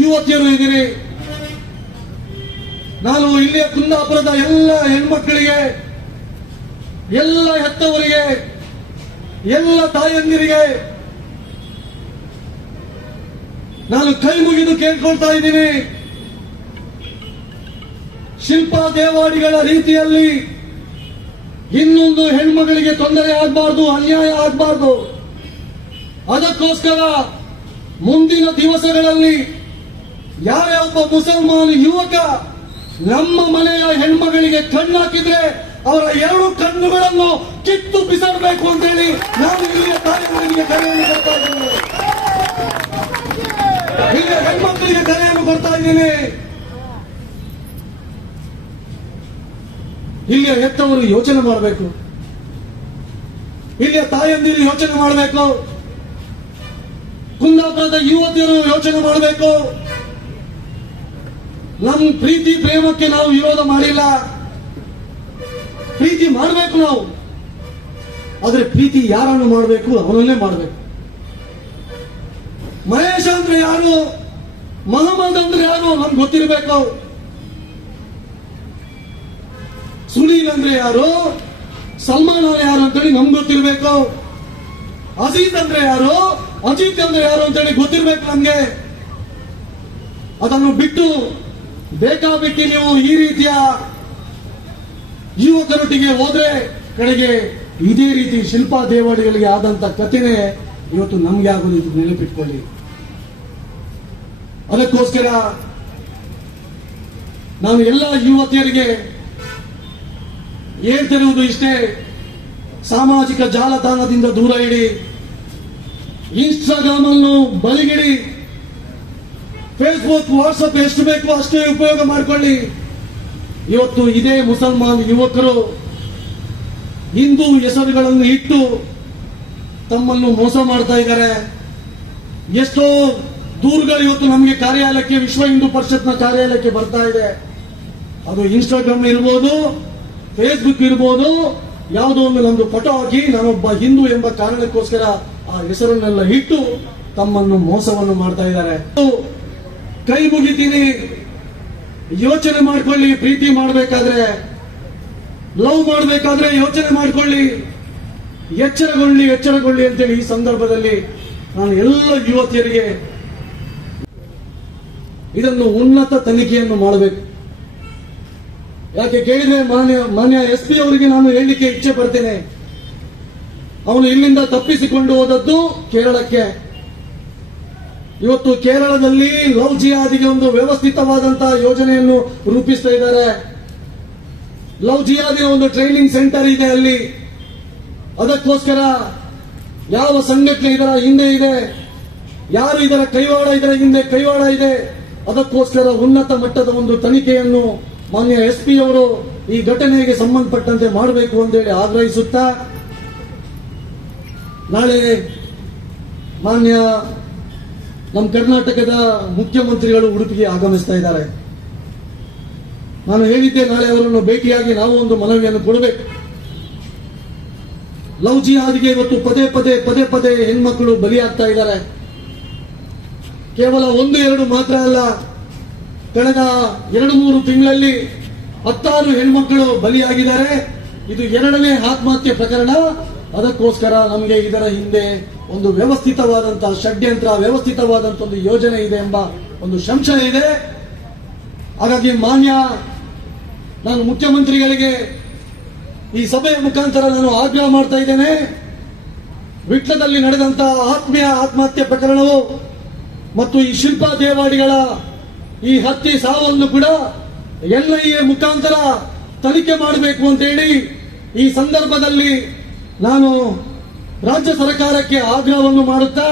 ಯುವತಿಯರು ಇದ್ದೀರಿ. ನಾನು ಇಲ್ಲಿಯ ಕುಂದಾಪುರದ ಎಲ್ಲ ಹೆಣ್ಮಕ್ಕಳಿಗೆ, ಎಲ್ಲ ಹೆತ್ತವರಿಗೆ, ಎಲ್ಲ ತಾಯಂದಿರಿಗೆ ನಾನು ಕೈ ಮುಗಿದು ಕೇಳ್ಕೊಳ್ತಾ ಇದ್ದೀನಿ. ಶಿಲ್ಪಾ ದೇವಾಡಿಗಳ ರೀತಿಯಲ್ಲಿ ಇನ್ನೊಂದು ಹೆಣ್ಮಗಳಿಗೆ ತೊಂದರೆ ಆಗಬಾರ್ದು, ಅನ್ಯಾಯ ಆಗಬಾರ್ದು. ಅದಕ್ಕೋಸ್ಕರ ಮುಂದಿನ ದಿವಸಗಳಲ್ಲಿ ಯಾರೇ ಒಬ್ಬ ಮುಸಲ್ಮಾನ ಯುವಕ ನಮ್ಮ ಮನೆಯ ಹೆಣ್ಮಗಳಿಗೆ ಕಣ್ಣಾಕಿದ್ರೆ ಅವರ ಎರಡು ಕಣ್ಣುಗಳನ್ನು ಕಿತ್ತು ಬಿಸಾಡಬೇಕು ಅಂತೇಳಿ ನಾನು ಇಲ್ಲಿಯ ತಾಯಂದಿರಿಗೆ ಕರೆಯನ್ನು ಕೊಡ್ತಾ ಇದ್ದೀನಿ. ಇಲ್ಲಿಯ ಹೆಣ್ಮಕ್ಕಳಿಗೆ ಕರೆಯನ್ನು ಕೊಡ್ತಾ ಇದ್ದೀನಿ. ಇಲ್ಲಿಯ ಹೆತ್ತವರು ಯೋಚನೆ ಮಾಡಬೇಕು, ಇಲ್ಲಿಯ ತಾಯಂದಿರು ಯೋಚನೆ ಮಾಡಬೇಕು, ಕುಂದಾಪುರದ ಯುವತಿಯರು ಯೋಚನೆ ಮಾಡಬೇಕು. ನಮ್ಮ ಪ್ರೀತಿ ಪ್ರೇಮಕ್ಕೆ ನಾವು ವಿರೋಧ ಮಾಡಿಲ್ಲ, ಪ್ರೀತಿ ಮಾಡಬೇಕು ನಾವು. ಆದ್ರೆ ಪ್ರೀತಿ ಯಾರನ್ನು ಮಾಡಬೇಕು, ಅವನನ್ನೇ ಮಾಡಬೇಕು. ಮಹೇಶ್ ಅಂದ್ರೆ ಯಾರು, ಮಹಮ್ಮದ್ ಅಂದ್ರೆ ಯಾರು ನಮ್ಗೆ ಗೊತ್ತಿರಬೇಕು. ಸುನೀಲ್ ಅಂದ್ರೆ ಯಾರು, ಸಲ್ಮಾನ್ ಅಂದ್ರೆ ಯಾರು ಅಂತೇಳಿ ನಮ್ಗೆ ಗೊತ್ತಿರಬೇಕು. ಅಜಿತ್ ಅಂದ್ರೆ ಯಾರು, ಅಜಿತ್ ಅಂದ್ರೆ ಯಾರು ಅಂತೇಳಿ ಗೊತ್ತಿರ್ಬೇಕು ನಮ್ಗೆ. ಅದನ್ನು ಬಿಟ್ಟು ಬೇಕಾಬಿಟ್ಟಿ ನೀವು ಈ ರೀತಿಯ ಯುವಕರೊಟ್ಟಿಗೆ ಹೋದ್ರೆ ಕಡೆಗೆ ಇದೇ ರೀತಿ ಶಿಲ್ಪಾ ದೇವಾಡಿಗಳಿಗೆ ಆದಂತ ಕಥೆನೇ ಇವತ್ತು ನಮ್ಗೆ ಆಗೋದು. ಇದು ನೆನಪಿಟ್ಕೊಳ್ಳಿ. ಅದಕ್ಕೋಸ್ಕರ ನಾನು ಎಲ್ಲ ಯುವತಿಯರಿಗೆ ಹೇಳ್ತಿರುವುದು ಇಷ್ಟೇ, ಸಾಮಾಜಿಕ ಜಾಲತಾಣದಿಂದ ದೂರ ಇಡಿ, ಇನ್ಸ್ಟಾಗ್ರಾಮ್ ಅನ್ನು ಬಲಿಗಿಡಿ, ಫೇಸ್ಬುಕ್ ವಾಟ್ಸಪ್ ಎಷ್ಟು ಬೇಕೋ ಅಷ್ಟೇ ಉಪಯೋಗ ಮಾಡಿಕೊಳ್ಳಿ. ಇವತ್ತು ಇದೇ ಮುಸಲ್ಮಾನ್ ಯುವಕರು ಹಿಂದೂ ಹೆಸರುಗಳನ್ನು ಇಟ್ಟು ತಮ್ಮನ್ನು ಮೋಸ ಮಾಡ್ತಾ ಇದ್ದಾರೆ. ಎಷ್ಟೋ ದೂರುಗಳು ಇವತ್ತು ನಮಗೆ ಕಾರ್ಯಾಲಯಕ್ಕೆ, ವಿಶ್ವ ಹಿಂದೂ ಪರಿಷತ್ನ ಕಾರ್ಯಾಲಯಕ್ಕೆ ಬರ್ತಾ ಇದೆ. ಅದು ಇನ್ಸ್ಟಾಗ್ರಾಮ್ ಇರ್ಬೋದು, ಫೇಸ್ಬುಕ್ ಇರ್ಬೋದು, ಯಾವುದೋ ಒಂದು ನಮ್ದು ಫೋಟೋ ಹಾಕಿ ನಾನೊಬ್ಬ ಹಿಂದೂ ಎಂಬ ಕಾರಣಕ್ಕೋಸ್ಕರ ಆ ಹೆಸರನ್ನೆಲ್ಲ ಇಟ್ಟು ತಮ್ಮನ್ನು ಮೋಸವನ್ನು ಮಾಡ್ತಾ ಇದ್ದಾರೆ. ಕೈ ಮುಗಿತೀನಿ, ಯೋಚನೆ ಮಾಡ್ಕೊಳ್ಳಿ. ಪ್ರೀತಿ ಮಾಡಬೇಕಾದ್ರೆ, ಲವ್ ಮಾಡಬೇಕಾದ್ರೆ ಯೋಚನೆ ಮಾಡ್ಕೊಳ್ಳಿ, ಎಚ್ಚರಗೊಳ್ಳಿ ಅಂತೇಳಿ ಈ ಸಂದರ್ಭದಲ್ಲಿ ನಾನು ಎಲ್ಲ ಯುವತಿಯರಿಗೆ ಇದನ್ನು ಉನ್ನತ ತನಿಖೆಯನ್ನು ಮಾಡಬೇಕು. ಯಾಕೆ ಕೇಳಿದ್ರೆ ಮಾನ್ಯ SP ಅವರಿಗೆ ನಾನು ಹೇಳಲಿಕ್ಕೆ ಇಚ್ಛೆ ಪಡ್ತೇನೆ. ಅವನು ಇಲ್ಲಿಂದ ತಪ್ಪಿಸಿಕೊಂಡು ಹೋದದ್ದು ಕೇರಳಕ್ಕೆ. ಇವತ್ತು ಕೇರಳದಲ್ಲಿ ಲವ್ ಜಿಹಾದಿಗೆ ಒಂದು ವ್ಯವಸ್ಥಿತವಾದಂತಹ ಯೋಜನೆಯನ್ನು ರೂಪಿಸ್ತಾ ಇದ್ದಾರೆ. ಲವ್ ಜಿಹಾದಿನ ಒಂದು ಟ್ರೈನಿಂಗ್ ಸೆಂಟರ್ ಇದೆ ಅಲ್ಲಿ. ಅದಕ್ಕೋಸ್ಕರ ಯಾವ ಸಂಘಟನೆ ಇದರ ಹಿಂದೆ ಇದೆ, ಯಾರು ಇದರ ಕೈವಾಡ, ಇದರ ಹಿಂದೆ ಕೈವಾಡ ಇದೆ, ಅದಕ್ಕೋಸ್ಕರ ಉನ್ನತ ಮಟ್ಟದ ಒಂದು ತನಿಖೆಯನ್ನು ಮಾನ್ಯ SP ಅವರು ಈ ಘಟನೆಗೆ ಸಂಬಂಧಪಟ್ಟಂತೆ ಮಾಡಬೇಕು ಅಂತೇಳಿ ಆಗ್ರಹಿಸುತ್ತಾ, ನಾಳೆ ಮಾನ್ಯ ನಮ್ಮ ಕರ್ನಾಟಕದ ಮುಖ್ಯಮಂತ್ರಿಗಳು ಉಡುಪಿಗೆ ಆಗಮಿಸ್ತಾ ಇದ್ದಾರೆ. ನಾನು ಹೇಳಿದ್ದೆ ನಾಳೆ ಅವರನ್ನು ಭೇಟಿಯಾಗಿ ನಾವು ಒಂದು ಮನವಿಯನ್ನು ಕೊಡಬೇಕು. ಲವ್ ಜಿಹಾದ್ಗೆ ಇವತ್ತು ಪದೇ ಪದೇ ಹೆಣ್ಮಕ್ಕಳು ಬಲಿಯಾಗ್ತಾ ಇದ್ದಾರೆ. ಕೇವಲ 1-2 ಮಾತ್ರ ಅಲ್ಲ, ಕಳೆದ 2-3 ತಿಂಗಳಲ್ಲಿ 16 ಹೆಣ್ಮಕ್ಕಳು ಬಲಿಯಾಗಿದ್ದಾರೆ. ಇದು 2ನೇ ಆತ್ಮಹತ್ಯೆ ಪ್ರಕರಣ. ಅದಕ್ಕೋಸ್ಕರ ನಮಗೆ ಇದರ ಹಿಂದೆ ಒಂದು ವ್ಯವಸ್ಥಿತವಾದಂತಹ ಷಡ್ಯಂತ್ರ, ವ್ಯವಸ್ಥಿತವಾದಂತಹ ಒಂದು ಯೋಜನೆ ಇದೆ ಎಂಬ ಒಂದು ಸಂಶಯ ಇದೆ. ಹಾಗಾಗಿ ನಾನು ಮುಖ್ಯಮಂತ್ರಿಗಳಿಗೆ ಈ ಸಭೆಯ ಮುಖಾಂತರ ನಾನು ಆಗ್ರಹ ಮಾಡ್ತಾ ಇದ್ದೇನೆ. ವಿಟ್ಲದಲ್ಲಿ ನಡೆದಂತಹ ಆತ್ಮಹತ್ಯೆ ಪ್ರಕರಣವು ಮತ್ತು ಈ ಶಿಲ್ಪಾ ದೇವಾಡಿಗಳ ಈ ಹತ್ಯೆ ಸಾವನ್ನು ಕೂಡ NIA ಮುಖಾಂತರ ತನಿಖೆ ಮಾಡಬೇಕು ಅಂತ ಹೇಳಿ ಈ ಸಂದರ್ಭದಲ್ಲಿ ನಾನು ರಾಜ್ಯ ಸರ್ಕಾರಕ್ಕೆ ಆಗ್ರಹವನ್ನು ಮಾಡುತ್ತಾ